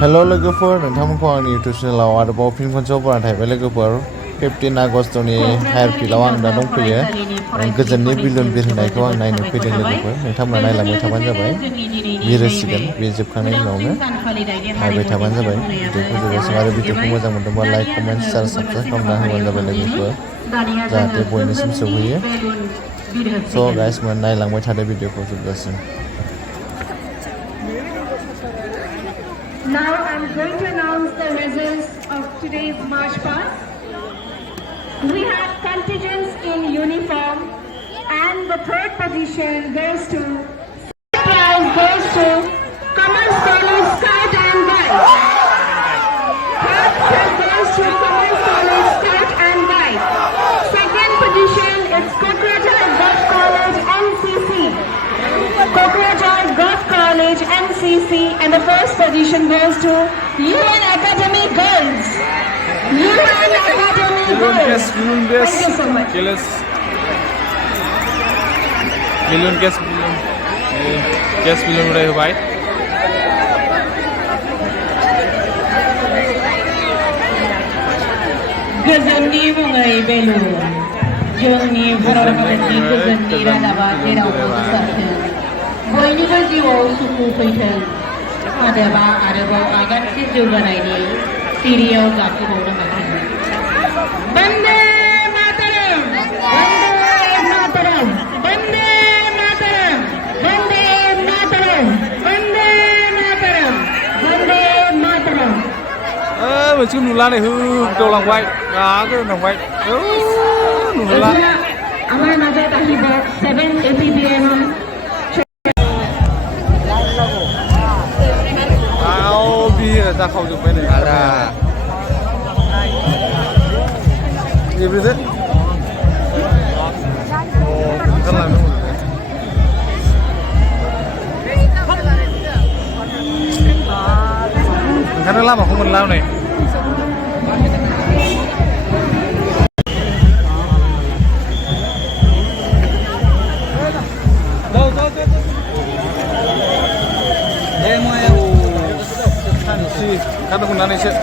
Hello लोगोफोर नोंथांमोनखौ आंनि YouTube चेनेलाव आरोबाव फिन खनसेबाव बरायना थाबाय लोगोफोर 15 आगस्तनि हायार फिल्डआव आं दा दंफैयो गोजोननि बिलुन बिरहोनायखौ आं नायनो फैदों लोगोफोर नोंथांमोना नायलांबाय थाबानो जाबाय बिरहोसिगोन बे जोबखांनायनि उनावनो नायबाय थाबानो जाबाय भिडिअखौ जोबजासिम आरो भिडिअखौ मोजां मोनदोंबा लाइक कमेन्ट शेयार साबस्क्राइब खालामना होबानो जाबाय लोगोफोर जाहाथे बयनिसिम सौहैयो स' गाइसमोन नायलांबाय थादो भिडिअखौ जोबजासिम Now I'm going to announce the results of today's march past. We have contingents in uniform and the third position goes to prize goes to Commerce College Scout and Guide. Third prize goes to Commerce College Scout and Guide. Second position is Kokrajhar Golf College NCC. Kokrajhar Golf College NCC and the first position goes to UN Academy Girls. UN Academy Girls. Thank you so much. Bilun udah baik. Gwjwnni Bilun. Gwjwnni Bilun Gwjwnni radaba जेरावबो गोसारथों बयनिबो जिउआव सुखु फैथों आदाबा आरोबाव आगानसे जौगानायनि सिरियाव गाखोबावनो हाथों वन्दे मातरम वन्दे मातरम वन्दे मातरम वन्दे मातरम वन्दे मातरम वन्दे मातरम मोनसे नुला नै दावलांबाय गागोलांबाय नुला আমার মাজত আহিব 7 APBM जाखावजोब्बाय नै आदा एब्रिदे ओंखारनो लामाखौ मोनला नै Kan aku nanya sih.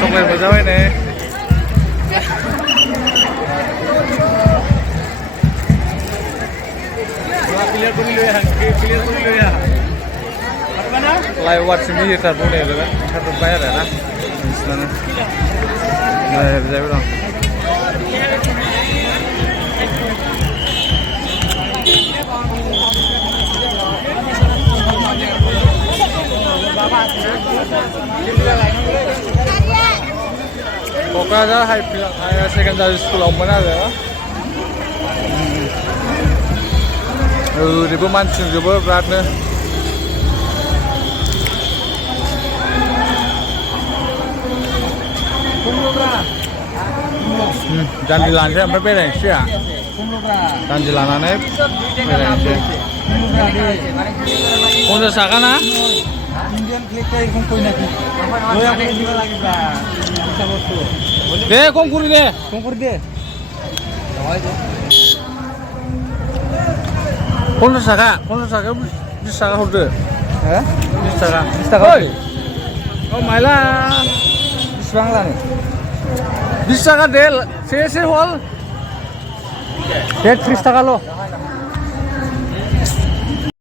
Somai berjauh ini. Pilih dulu ya, pilih dulu ya. Apa mana? Lewat sini ya tak boleh kan? Harus bayar ya, nah. Sana. Nah, berjauh dong. Kokrajhar higher secondary school of mana ada? Ribu mancing juga beratnya. Dan dilanjut sampai beres ya. Dan dilanjutnya beres ya. Untuk sakana? Indian klik kayak kongkoi nanti. Lo yang ini juga lagi bang. Bisa foto. Deh kongkuri deh. Kongkuri deh. Tahu aja. Konser bisa horde. Eh? Bisa. Oi. Oh maila. Bisa lah nih. Bisa kan del. CC hall. Dead 3 টাকা lo.